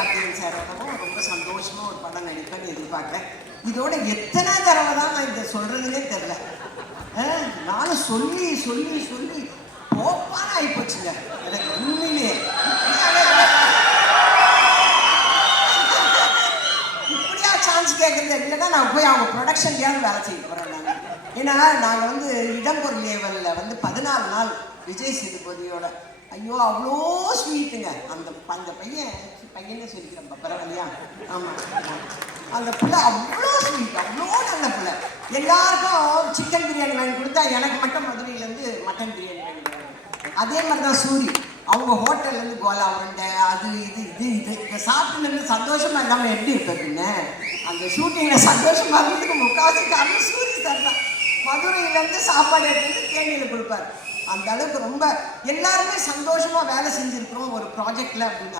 சிவகார்த்திகேயன் சாரோடவும் ரொம்ப சந்தோஷமாக ஒரு படம் நடிப்பேன்னு எதிர்பார்க்குறேன். இதோட எத்தனை தடவை தான் நான் இதை சொல்கிறதுனே தெரில. நானும் சொல்லி சொல்லி சொல்லி போப்பான ஆகிப்போச்சுங்க எனக்கு உண்மையிலேயே. இப்படியா சான்ஸ் கேட்குறது இல்லைன்னா நான் போய் அவங்க ப்ரொடக்ஷன்லேயாவது வேலை செய்ய போகிறேன் நான். ஏன்னா நாங்கள் வந்து இடம்பொருள் லேவலில் வந்து 14 நாள் விஜய் சேதுபதியோட, ஐயோ அவ்வளோ ஸ்வீட்டுங்க அந்த பையனே சொல்லிக்கிறேன் பரவாயில்லையா. ஆமாம், அந்த பிள்ளை அவ்வளோ ஸ்வீட், அவ்வளோ நல்ல பிள்ளை. எல்லாருக்கும் சிக்கன் பிரியாணி வாங்கி கொடுத்தா எனக்கு மட்டும் மதுரையிலேருந்து மட்டன் பிரியாணி வாங்கி கொடுத்தாங்க. அதே மாதிரி தான் சூரி, அவங்க ஹோட்டல்லேருந்து கோலா உருண்டை அது இது இதை சாப்பிட்டு சந்தோஷமாக இல்லாமல் எப்படி இருப்பதுன்னு அந்த ஷூட்டிங்கில் சந்தோஷமாக இருந்ததுக்கு முக்கால்வாசி காரணம் சூரி சார் தான். மதுரையிலேருந்து சாப்பாடு எடுத்து தேனியில் கொடுப்பார். அந்த அளவுக்கு ரொம்ப எல்லாருமே சந்தோஷமாக வேலை செஞ்சுருக்கிறோம் ஒரு ப்ராஜெக்டில் அப்படின்னு